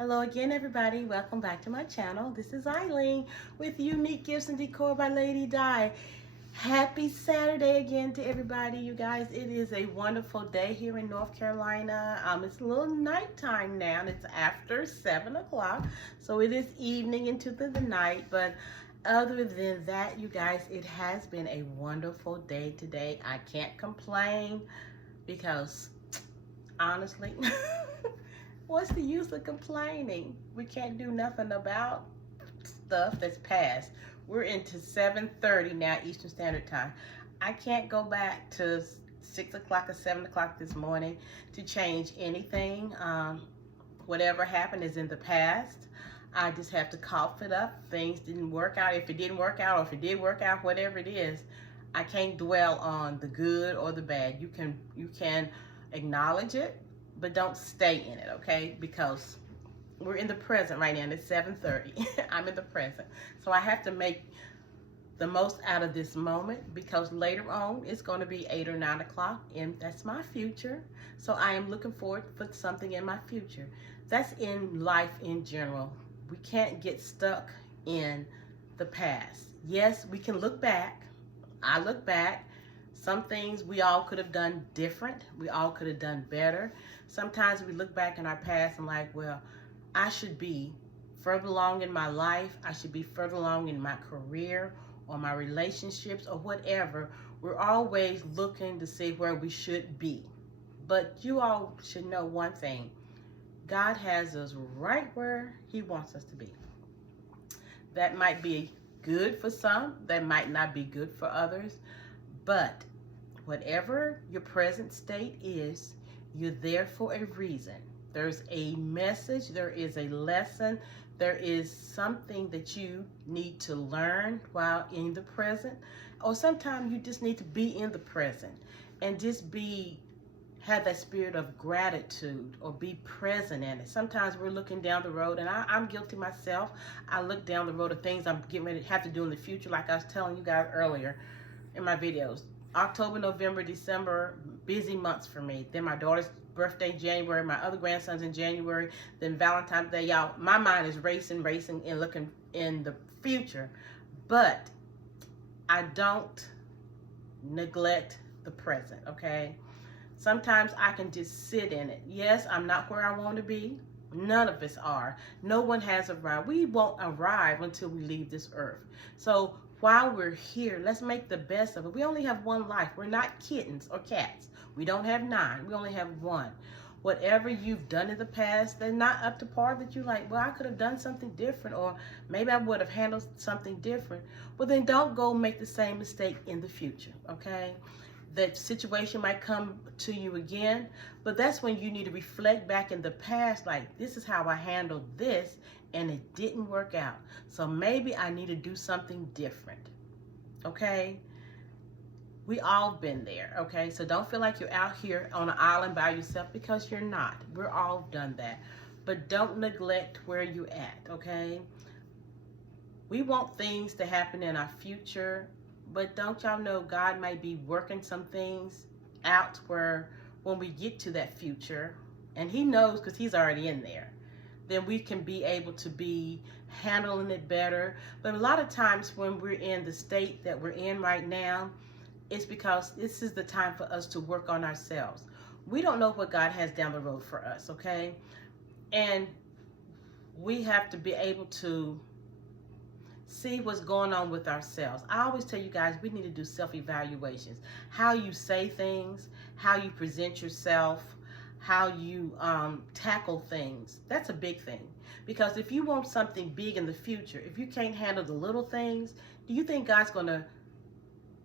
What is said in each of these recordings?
Hello again, everybody. Welcome back to my channel. This is Eileen with Unique Gifts and Decor by Lady Di. Happy Saturday again to everybody, you guys. It is a wonderful day here in North Carolina. It's a little nighttime now, and it's after 7 o'clock, so it is evening into the night. But other than that, you guys, it has been a wonderful day today. I can't complain because honestly, what's the use of complaining? We can't do nothing about stuff that's past. We're into 7:30 now Eastern Standard Time. I can't go back to 6 o'clock or 7 o'clock this morning to change anything. Whatever happened is in the past. I just have to cough it up. Things didn't work out. If it didn't work out, or if it did work out, whatever it is, I can't dwell on the good or the bad. You can acknowledge it, but don't stay in it, okay? Because we're in the present right now, and it's 7:30. I'm in the present. So I have to make the most out of this moment, because later on it's going to be 8 or 9 o'clock, and that's my future. So I am looking forward for something in my future. That's in life in general. We can't get stuck in the past. Yes, we can look back. I look back. Some things we all could have done different. We all could have done better. Sometimes we look back in our past and like, well, I should be further along in my life. I should be further along in my career or my relationships or whatever. We're always looking to see where we should be. But you all should know one thing. God has us right where He wants us to be. That might be good for some. That might not be good for others. But whatever your present state is, you're there for a reason. There's a message, there is a lesson, there is something that you need to learn while in the present. Or sometimes you just need to be in the present and just have that spirit of gratitude or be present in it. Sometimes we're looking down the road, and I'm guilty myself. I look down the road of things I'm getting ready to have to do in the future, like I was telling you guys earlier in my videos. October, November, December, busy months for me. Then my daughter's birthday, January, my other grandson's in January, then Valentine's Day. Y'all, my mind is racing, and looking in the future. But I don't neglect the present, okay? Sometimes I can just sit in it. Yes, I'm not where I want to be. None of us are. No one has arrived. We won't arrive until we leave this earth. So while we're here, let's make the best of it. We only have one life. We're not kittens or cats. We don't have 9. We only have one. Whatever you've done in the past, they're not up to par that you're like, well, I could have done something different, or maybe I would have handled something different. Well, then don't go make the same mistake in the future, okay? That situation might come to you again, but that's when you need to reflect back in the past, like, this is how I handled this, and it didn't work out. So maybe I need to do something different, okay? We all been there, okay? So don't feel like you're out here on an island by yourself, because you're not. We're all done that. But don't neglect where you're at, okay? We want things to happen in our future, but don't y'all know God might be working some things out where when we get to that future, and He knows because He's already in there, then we can be able to be handling it better. But a lot of times when we're in the state that we're in right now, it's because this is the time for us to work on ourselves. We don't know what God has down the road for us, okay? And we have to be able to see what's going on with ourselves. I always tell you guys, we need to do self-evaluations. How you say things, how you present yourself, how you tackle things. That's a big thing. Because if you want something big in the future, if you can't handle the little things, do you think God's going to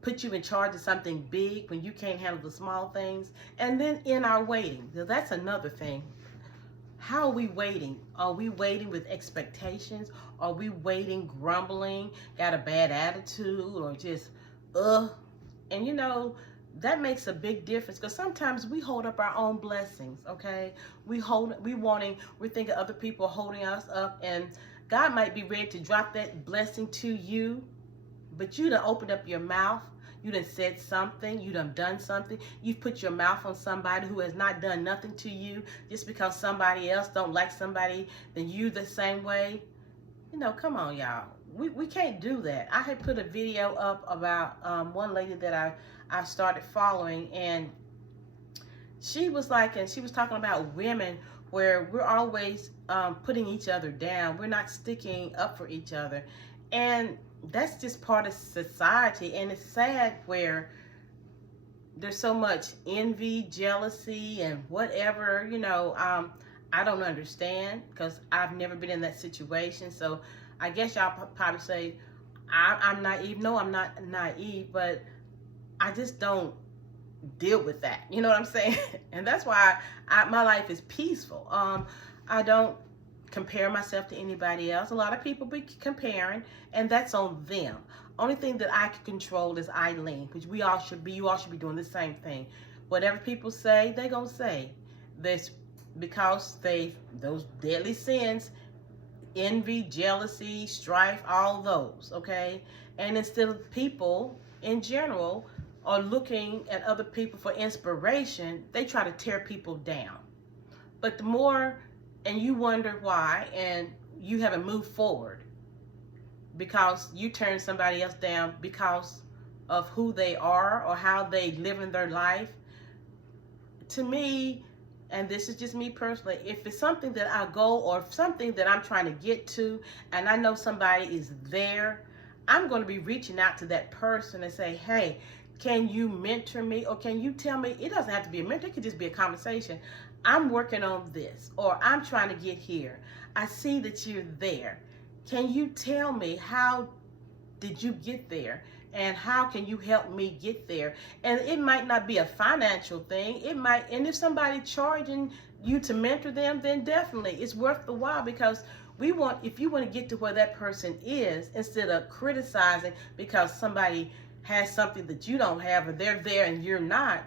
put you in charge of something big when you can't handle the small things? And then in our waiting, that's another thing. How are we waiting? Are we waiting with expectations? Are we waiting grumbling, got a bad attitude, or just, And you know, that makes a big difference, because sometimes we hold up our own blessings, okay? We're thinking other people holding us up, and God might be ready to drop that blessing to you, but you done opened up your mouth. You done said something. You done something. You've put your mouth on somebody who has not done nothing to you. Just because somebody else don't like somebody, then you the same way. You know, come on, y'all. We can't do that. I had put a video up about one lady that I started following, and she was like, and she was talking about women where we're always putting each other down. We're not sticking up for each other. And that's just part of society. And it's sad where there's so much envy, jealousy, and whatever, you know. I don't understand because I've never been in that situation. So I guess y'all probably say, I'm naive. No, I'm not naive, but I just don't deal with that. You know what I'm saying? And that's why my life is peaceful. I don't compare myself to anybody else. A lot of people be comparing, and that's on them. Only thing that I can control is Eileen, because you all should be doing the same thing. Whatever people say, they're gonna say. This because those deadly sins, envy, jealousy, strife, all those, okay? And instead of people in general are looking at other people for inspiration, they try to tear people down. But the more, and you wonder why, and you haven't moved forward because you turn somebody else down because of who they are or how they live in their life. To me, and this is just me personally, if it's something that I go or something that I'm trying to get to and I know somebody is there, I'm going to be reaching out to that person and say, hey, can you mentor me? Or can you tell me? It doesn't have to be a mentor. It could just be a conversation. I'm working on this, or I'm trying to get here. I see that you're there. Can you tell me, how did you get there? And how can you help me get there? And it might not be a financial thing. It might, and if somebody charging you to mentor them, then definitely it's worth the while, because if you want to get to where that person is, instead of criticizing because somebody has something that you don't have, or they're there and you're not,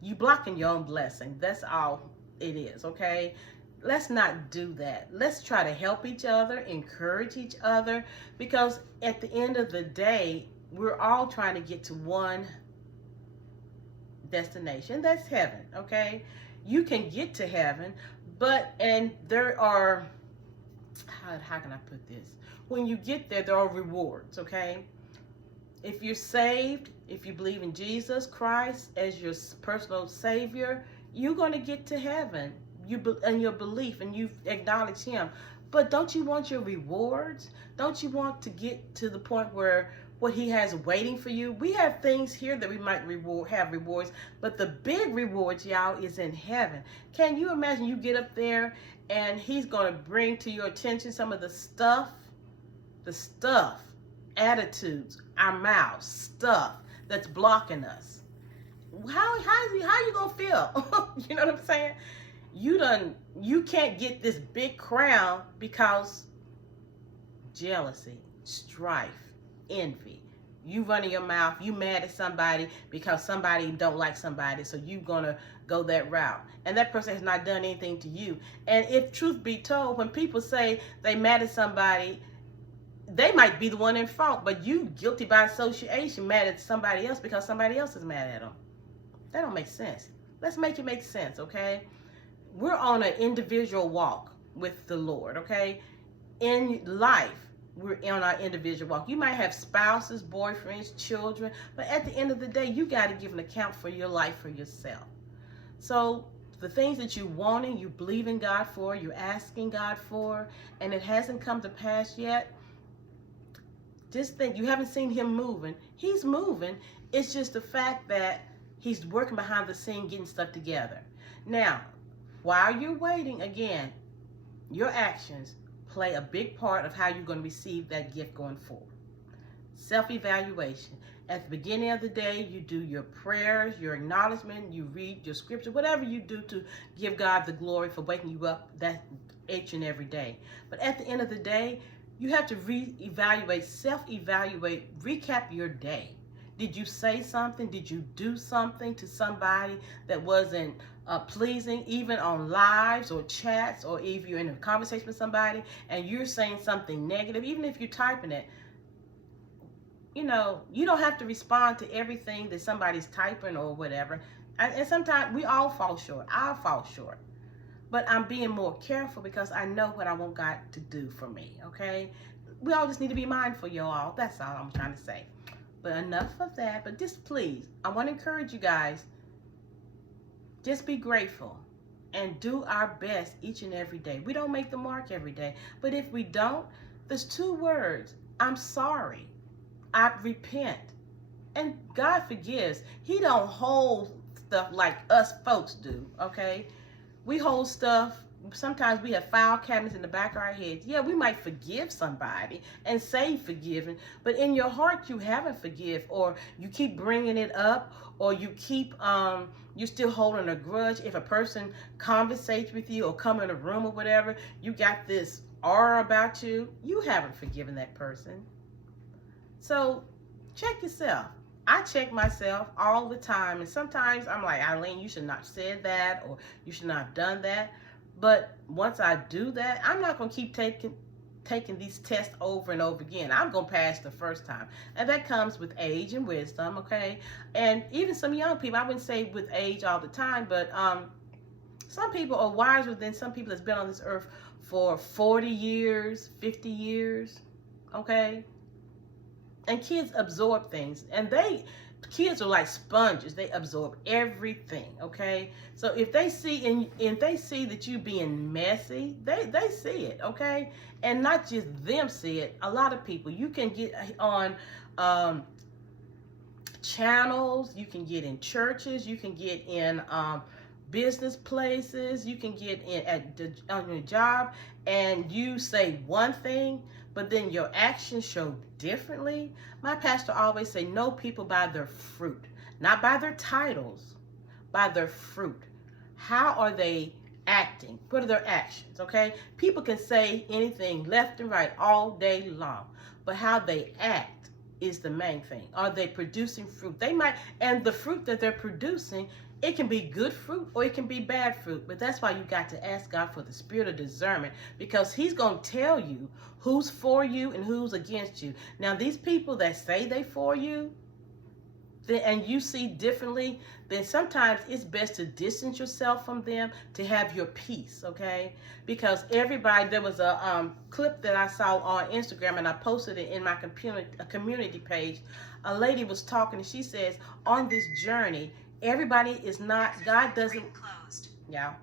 you blocking your own blessing. That's all it is, okay? Let's not do that. Let's try to help each other, encourage each other, because at the end of the day, we're all trying to get to one destination. That's heaven, okay? You can get to heaven, and there are, how can I put this? When you get there are rewards, okay? If you're saved, if you believe in Jesus Christ as your personal Savior, you're going to get to heaven. And your belief, and you acknowledge Him. But don't you want your rewards? Don't you want to get to the point where what He has waiting for you? We have things here that we might have rewards, but the big rewards, y'all, is in heaven. Can you imagine you get up there and He's going to bring to your attention some of the stuff, attitudes, our mouths, stuff that's blocking us? How you gonna feel? You know what I'm saying? You can't get this big crown because jealousy, strife, envy. You running your mouth, you mad at somebody because somebody don't like somebody, so you gonna go that route. And that person has not done anything to you. And if truth be told, when people say they mad at somebody, they might be the one in fault, but you guilty by association, mad at somebody else because somebody else is mad at them. That don't make sense. Let's make it make sense, okay? We're on an individual walk with the Lord, okay? In life, we're on our individual walk. You might have spouses, boyfriends, children, but at the end of the day, you got to give an account for your life for yourself. So the things that you're wanting, you believe in God for, you're asking God for, and it hasn't come to pass yet, just think, you haven't seen Him moving. He's moving. It's just the fact that He's working behind the scene, getting stuff together. Now, while you're waiting, again, your actions play a big part of how you're going to receive that gift going forward. Self-evaluation. At the beginning of the day, you do your prayers, your acknowledgement, you read your scripture, whatever you do to give God the glory for waking you up that each and every day. But at the end of the day, you have to re-evaluate, self-evaluate, recap your day. Did you say something? Did you do something to somebody that wasn't pleasing, even on lives or chats, or if you're in a conversation with somebody and you're saying something negative, even if you're typing it? you know, you don't have to respond to everything that somebody's typing or whatever. And sometimes we all fall short. I'll fall short. But I'm being more careful because I know what I want God to do for me, okay? We all just need to be mindful, y'all. That's all I'm trying to say. But enough of that. But just please, I want to encourage you guys, just be grateful and do our best each and every day. We don't make the mark every day. But if we don't, there's 2 words. I'm sorry. I repent. And God forgives. He don't hold stuff like us folks do, okay? We hold stuff. Sometimes we have file cabinets in the back of our heads. Yeah, we might forgive somebody and say forgiven, but in your heart you haven't forgive, or you keep bringing it up, or you keep you're still holding a grudge. If a person conversates with you or come in a room or whatever, you got this aura about you. You haven't forgiven that person. So check yourself. I check myself all the time, and sometimes I'm like, Eileen, you should not have said that, or you should not have done that. But once I do that, I'm not going to keep taking these tests over and over again. I'm going to pass the first time. And that comes with age and wisdom, okay? And even some young people, I wouldn't say with age all the time, but some people are wiser than some people that's been on this earth for 40 years, 50 years, okay? And kids absorb things, and kids are like sponges. They absorb everything, okay? So if they see they see that you being messy, they see it, okay? And not just them see it. A lot of people, you can get on channels, you can get in churches, you can get in business places, you can get in on your job, and you say one thing, but then your actions show differently. My pastor always say, know people by their fruit, not by their titles, by their fruit. How are they acting? What are their actions, okay? People can say anything left and right all day long, but how they act is the main thing. Are they producing fruit? They might, and the fruit that they're producing, it can be good fruit or it can be bad fruit. But that's why you got to ask God for the spirit of discernment, because he's going to tell you who's for you and who's against you. Now, these people that say they for you, and you see differently, then sometimes it's best to distance yourself from them to have your peace, okay? Because everybody, there was a clip that I saw on Instagram, and I posted it in my community page. A lady was talking, and she says, on this journey, everybody is not, God doesn't, yeah,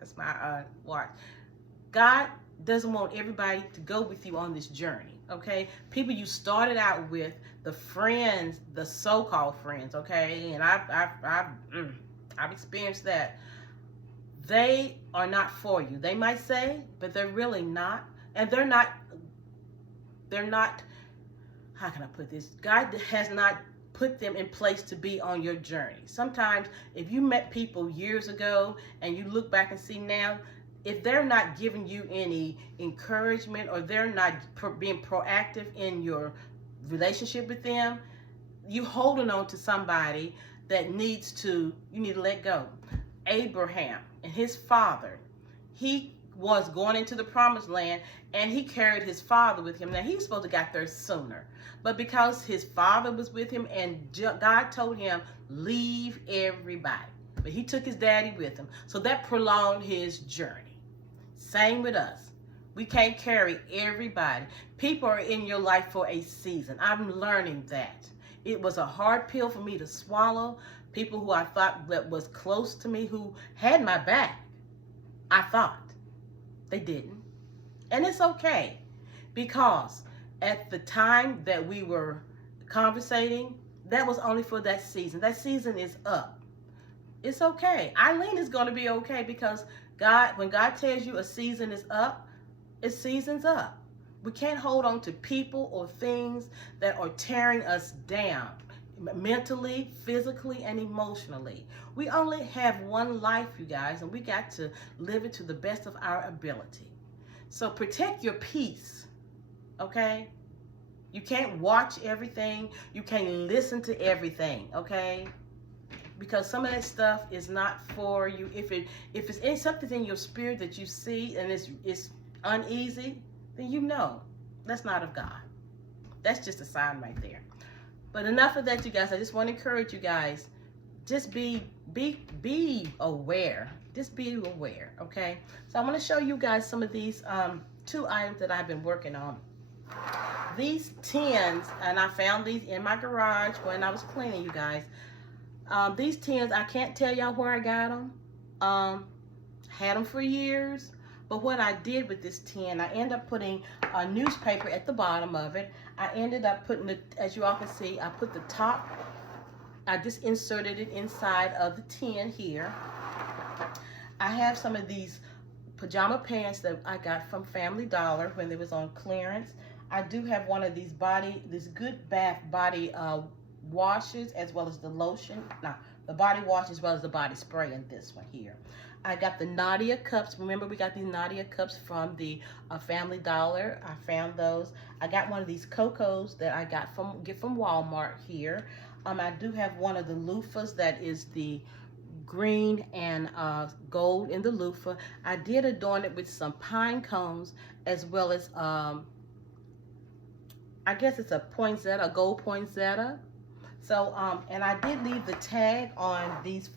that's my watch. God doesn't want everybody to go with you on this journey, okay? People you started out with, the friends, the so-called friends, okay? And I've experienced that. They are not for you. They might say, but they're really not. And they're not, how can I put this? God has not put them in place to be on your journey. Sometimes if you met people years ago and you look back and see now, if they're not giving you any encouragement, or they're not being proactive in your relationship with them, you holding on to somebody that you need to let go. Abraham and his father, he was going into the promised land, and he carried his father with him. Now, he was supposed to got there sooner, but because his father was with him and God told him, leave everybody, but he took his daddy with him. So that prolonged his journey. Same with us. We can't carry everybody. People are in your life for a season. I'm learning that. It was a hard pill for me to swallow. People who I thought that was close to me, who had my back, I thought. They didn't. And it's okay, because at the time that we were conversating, that was only for that season. That season is up. It's okay. Eileen is going to be okay, because God, when God tells you a season is up, it's season's up. We can't hold on to people or things that are tearing us down mentally, physically, and emotionally. We only have one life, you guys, and we got to live it to the best of our ability. So protect your peace, okay? You can't watch everything. You can't listen to everything, okay? Because some of that stuff is not for you. If it's something in your spirit that you see and it's uneasy, then you know that's not of God. That's just a sign right there. But enough of that, you guys. I just want to encourage you guys. Just be aware. Just be aware, okay? So I'm going to show you guys some of these 2 items that I've been working on. These tins, and I found these in my garage when I was cleaning, you guys. These tins, I can't tell y'all where I got them. Had them for years. But what I did with this tin, I ended up putting a newspaper at the bottom of it. I ended up putting the, as you all can see, I put the top, I just inserted it inside of the tin here. I have some of these pajama pants that I got from Family Dollar when they was on clearance. I do have one of these Good Bath body washes, as well as the lotion. The body wash as well as the body spray in this one here. I got the Nadia cups. Remember, we got these Nadia cups from the Family Dollar. I found those. I got one of these Cocos that I got from Walmart here. I do have one of the loofahs that is the green and gold in the loofah. I did adorn it with some pine cones, as well as I guess it's a poinsettia, a gold poinsettia. So, and I did leave the tag on these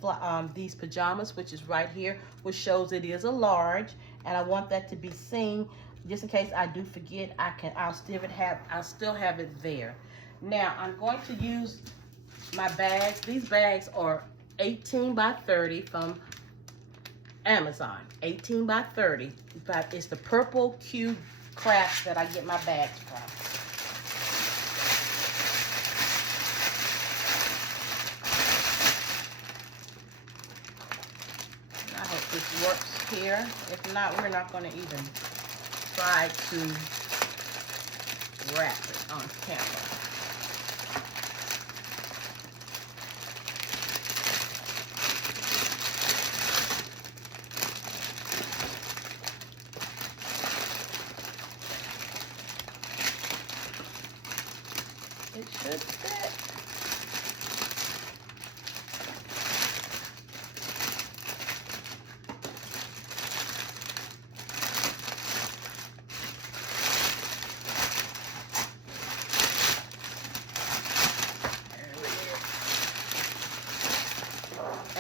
pajamas, which is right here, which shows it is a large, and I want that to be seen, just in case I do forget. I'll still have it there. Now, I'm going to use my bags. These bags are 18 by 30 from Amazon. 18 by 30, but it's the Purple Cube Crafts that I get my bags from. This works here. If not, we're not going to even try to wrap it on camera. It should fit.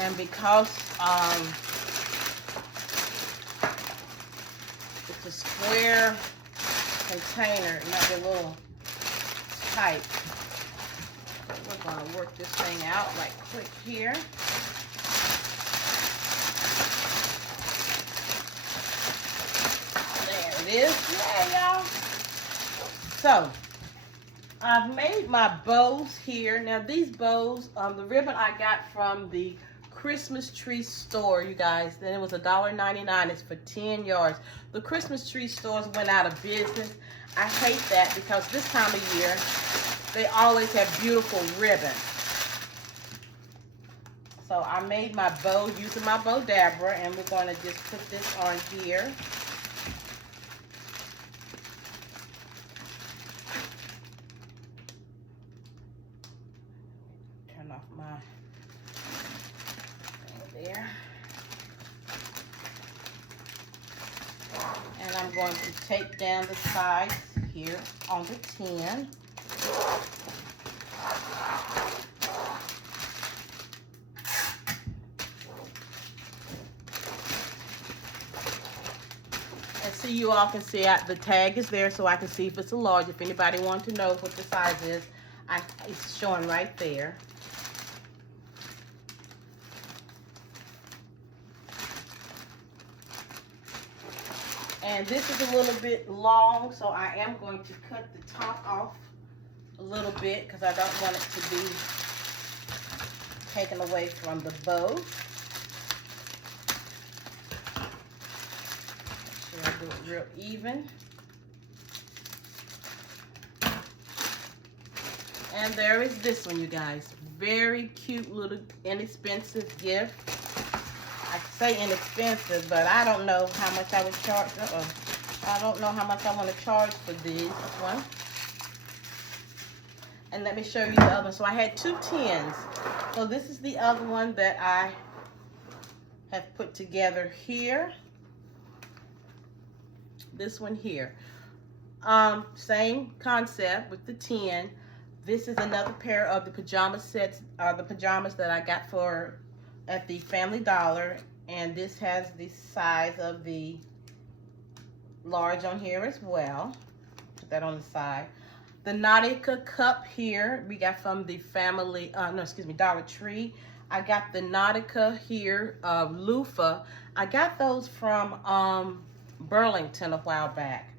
And because it's a square container, it might be a little tight. We're going to work this thing out like quick here. There it is. Yeah, y'all. So, I've made my bows here. Now, these bows, the ribbon I got from the Christmas tree store, you guys. Then it was $1.99. It's for 10 yards. The Christmas tree stores went out of business. I hate that because this time of year, they always have beautiful ribbon. So I made my bow using my bow dabber, and we're going to just put this on here. Turn off my thing there. And I'm going to take down the sides here on the tin. And so you all can see the tag is there, so I can see if it's a large. If anybody wants to know what the size is, it's showing right there. And this is a little bit long, so I am going to cut the top off a little bit because I don't want it to be taken away from the bow. Make sure I do it real even. And there is this one, you guys. Very cute little inexpensive gift. I say inexpensive, but I don't know how much I would charge. I don't know how much I want to charge for this one. And let me show you the other one. So I had 2 tins. So this is the other one that I have put together here. This one here. Same concept with the tin. This is another pair of the pajama sets, the pajamas that I got at the Family Dollar. And this has the size of the large on here as well. Put that on the side. The Nautica cup here we got from the Dollar Tree. I got the Nautica here, loofah. I got those from Burlington a while back.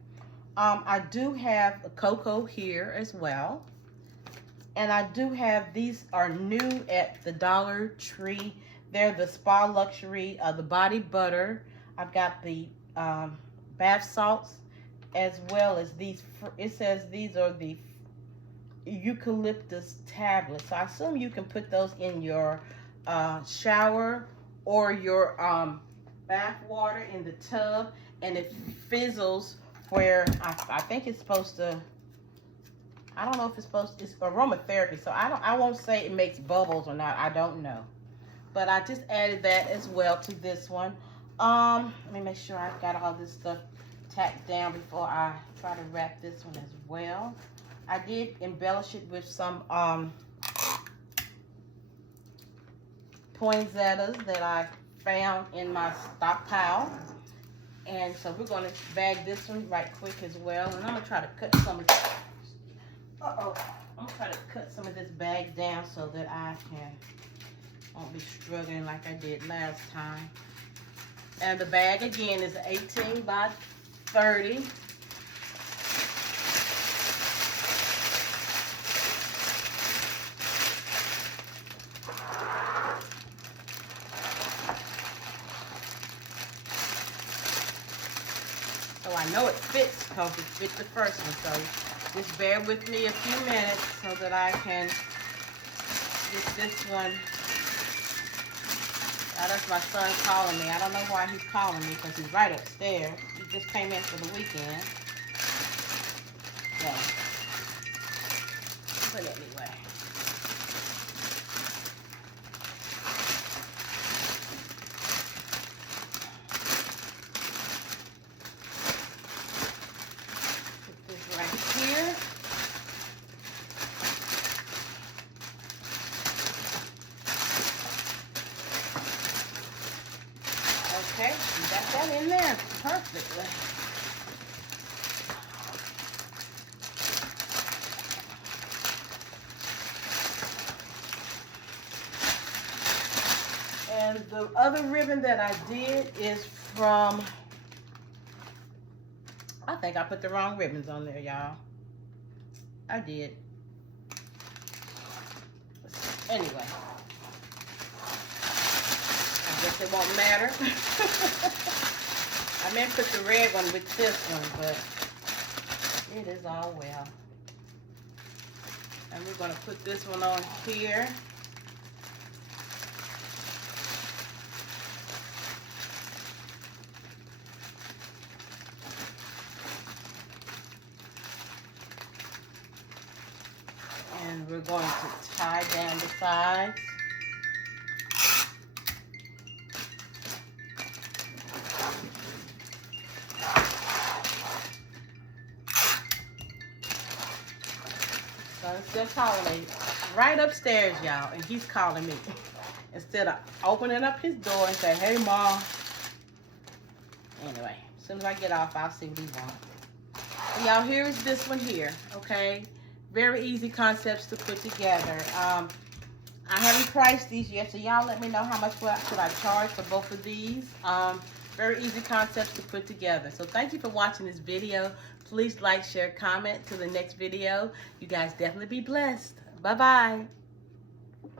I do have a cocoa here as well. And I do have, these are new at the Dollar Tree. They're the Spa Luxury, the body butter. I've got the bath salts, as well as these. It says these are the eucalyptus tablets. So I assume you can put those in your shower or your bath water in the tub, and it fizzles where I think it's supposed to. I don't know if it's aromatherapy, so I won't say it makes bubbles or not. I don't know. But I just added that as well to this one. Let me make sure I've got all this stuff tacked down before I try to wrap this one as well. I did embellish it with some poinsettias that I found in my stockpile. And so we're going to bag this one right quick as well. And I'm going to try to cut some of this. I'm going to try to cut some of this bag down so that I won't be struggling like I did last time. And the bag again is 18 by 30. So I know it fits because it fit the first one. So just bear with me a few minutes so that I can get this one. Oh, that's my son calling me. I don't know why he's calling me because he's right upstairs. He just came in for the weekend. Yeah. But anyway. Put this right here. Okay, we got that in there perfectly. And the other ribbon that I did is from, I think I put the wrong ribbons on there, y'all. I did. Anyway. I guess it won't matter. I meant put the red one with this one, but it is all well. And we're going to put this one on here. And we're going to tie down the sides. Son's still calling me right upstairs, y'all, and he's calling me. Instead of opening up his door and say, "Hey, Mom." Anyway, as soon as I get off, I'll see what he wants. Y'all, here is this one here, okay? Very easy concepts to put together. I haven't priced these yet, so y'all let me know how much should I charge for both of these. Very easy concepts to put together. So thank you for watching this video. Please like, share, comment. Till the next video, you guys definitely be blessed. Bye-bye.